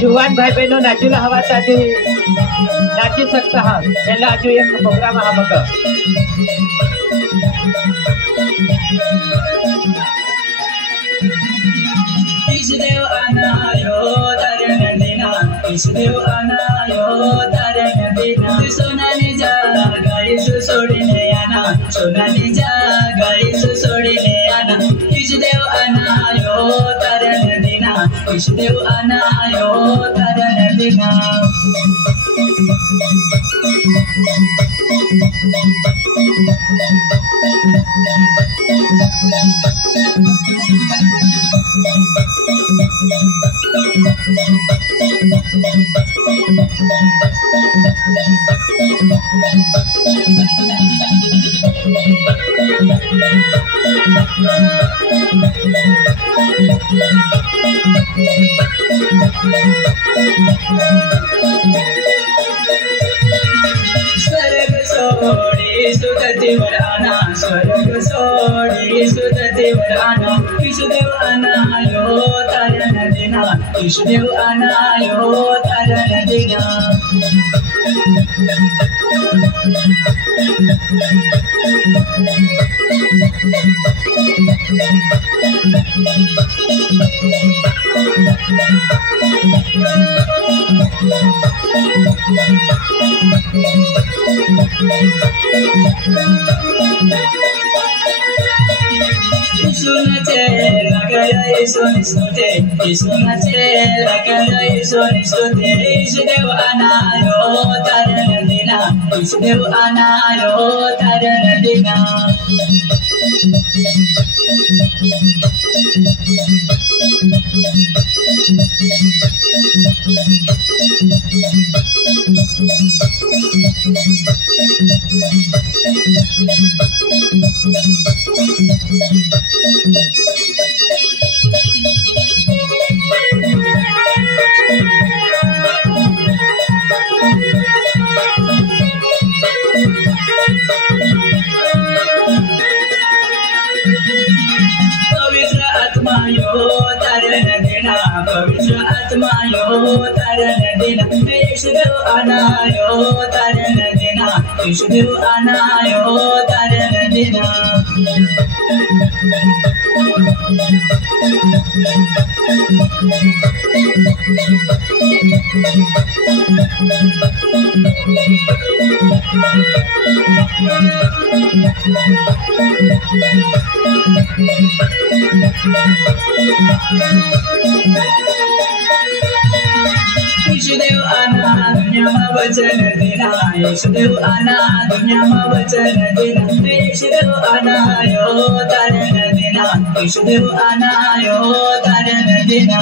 जुवान भाई बहनों नाचूला हवा ताजू नाची सकता हा याला आजू एक प्रोग्राम हा बघ Isdev anayo taranadina Isdev anayo taranadina Sonani jaga isu sodine ana Sonani jaga isu sodine ana Isdev anayo taranadina Isdev anayo taranadina स्वर्ग सोडी सुधतीवर आना स्वर्ग सोडी सुधतीवर आना ईशदेव अनायो तारण दिना ईशदेव अनायो तारण दिना Isunache lagaya isuniste Isunache lagaya isuniste Isdev anayo taranadina Isdev anayo taranadina पवित्र आत्मा यो तारण देना पवित्र आत्मा यो तारण देना ईशदेव अनायो तारण देना ईशदेव अनायो तारण देना ईशदेव आना दुनिया में वचन देना ईशदेव आना दुनिया में वचन देना ईशदेव आना यो तारण देना ईशदेव आना यो तारण देना